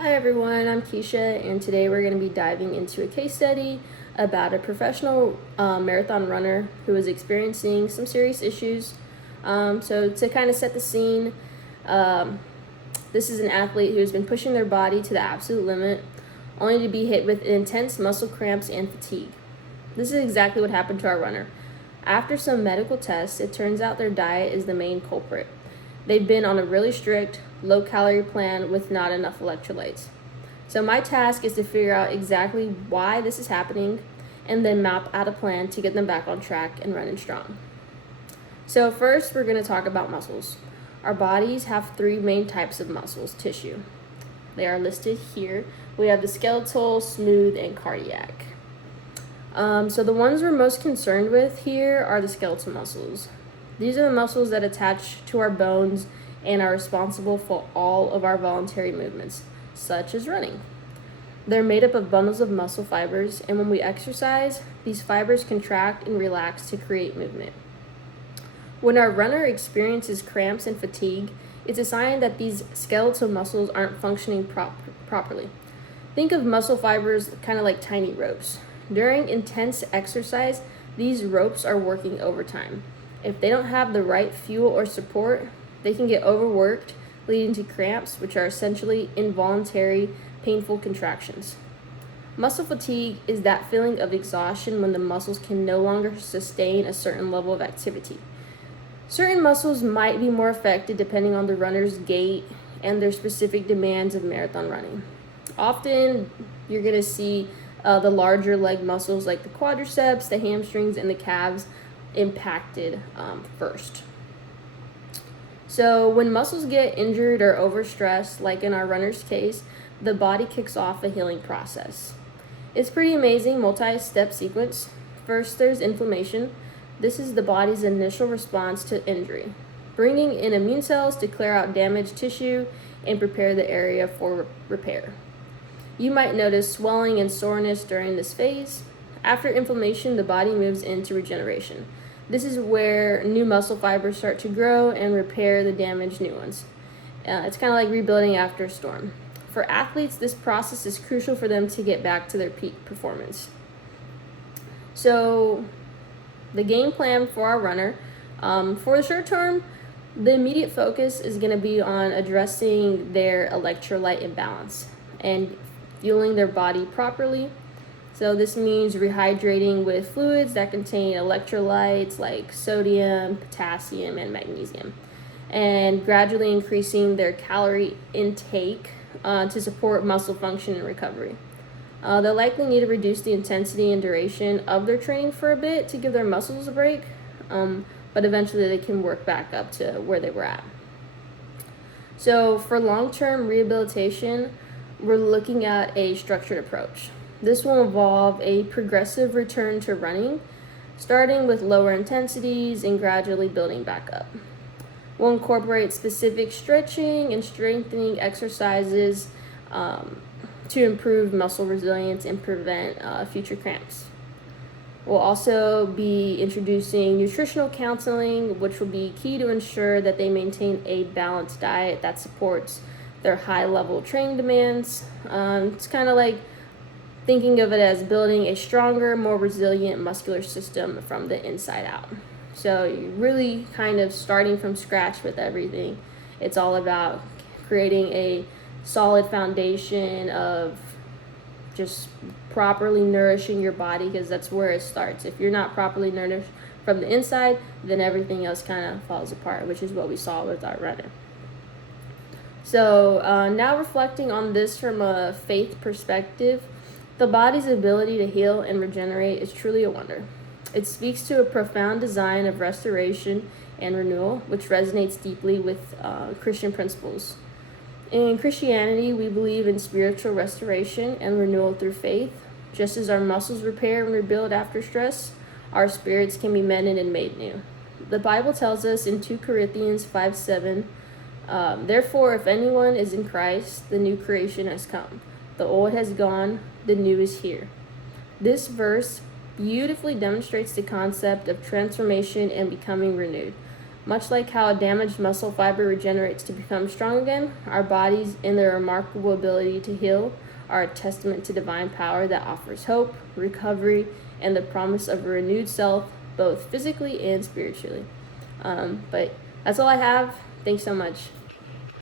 Hi everyone, I'm Keisha, and today we're going to be diving into a case study about a professional marathon runner who is experiencing some serious issues. So to kind of set the scene, um, this is an athlete who has been pushing their body to the absolute limit, only to be hit with intense muscle cramps and fatigue. This is exactly what happened to our runner. After some medical tests, it turns out their diet is the main culprit. They've been on a really strict, low-calorie plan with not enough electrolytes. So my task is to figure out exactly why this is happening and then map out a plan to get them back on track and running strong. So first, we're going to talk about muscles. Our bodies have three main types of muscles tissue. They are listed here. We have the skeletal, smooth, and cardiac. So the ones we're most concerned with here are the skeletal muscles. These are the muscles that attach to our bones and are responsible for all of our voluntary movements, such as running. They're made up of bundles of muscle fibers, and when we exercise, these fibers contract and relax to create movement. When our runner experiences cramps and fatigue, it's a sign that these skeletal muscles aren't functioning properly. Think of muscle fibers kind of like tiny ropes. During intense exercise, these ropes are working overtime. If they don't have the right fuel or support, they can get overworked, leading to cramps, which are essentially involuntary, painful contractions. Muscle fatigue is that feeling of exhaustion when the muscles can no longer sustain a certain level of activity. Certain muscles might be more affected depending on the runner's gait and their specific demands of marathon running. Often, you're going to see the larger leg muscles like the quadriceps, the hamstrings, and the calves impacted first. So when muscles get injured or overstressed, like in our runner's case, the body kicks off a healing process. It's pretty amazing multi-step sequence. First, there's inflammation. This is the body's initial response to injury, bringing in immune cells to clear out damaged tissue and prepare the area for repair. You might notice swelling and soreness during this phase. After inflammation, the body moves into regeneration. This is where new muscle fibers start to grow and repair the damaged new ones. It's kind of like rebuilding after a storm. For athletes, this process is crucial for them to get back to their peak performance. So, the game plan for our runner, for the short term, the immediate focus is going to be on addressing their electrolyte imbalance and fueling their body properly. So this means rehydrating with fluids that contain electrolytes like sodium, potassium, and magnesium, and gradually increasing their calorie intake to support muscle function and recovery. They'll likely need to reduce the intensity and duration of their training for a bit to give their muscles a break, but eventually they can work back up to where they were at. So for long-term rehabilitation, we're looking at a structured approach. This will involve a progressive return to running, starting with lower intensities and gradually building back up. We'll incorporate specific stretching and strengthening exercises to improve muscle resilience and prevent future cramps. We'll also be introducing nutritional counseling, which will be key to ensure that they maintain a balanced diet that supports their high-level training demands. It's kind of like thinking of it as building a stronger, more resilient muscular system from the inside out. So you're really kind of starting from scratch with everything. It's all about creating a solid foundation of just properly nourishing your body, because that's where it starts. If you're not properly nourished from the inside, then everything else kind of falls apart, which is what we saw with our runner. So now reflecting on this from a faith perspective, the body's ability to heal and regenerate is truly a wonder. It speaks to a profound design of restoration and renewal, which resonates deeply with Christian principles. In Christianity, we believe in spiritual restoration and renewal through faith. Just as our muscles repair and rebuild after stress, our spirits can be mended and made new. The Bible tells us in 2 Corinthians 5:7, therefore, if anyone is in Christ, the new creation has come. The old has gone, the new is here. This verse beautifully demonstrates the concept of transformation and becoming renewed. Much like how a damaged muscle fiber regenerates to become strong again, our bodies, in their remarkable ability to heal, are a testament to divine power that offers hope, recovery, and the promise of a renewed self, both physically and spiritually. But that's all I have. Thanks so much.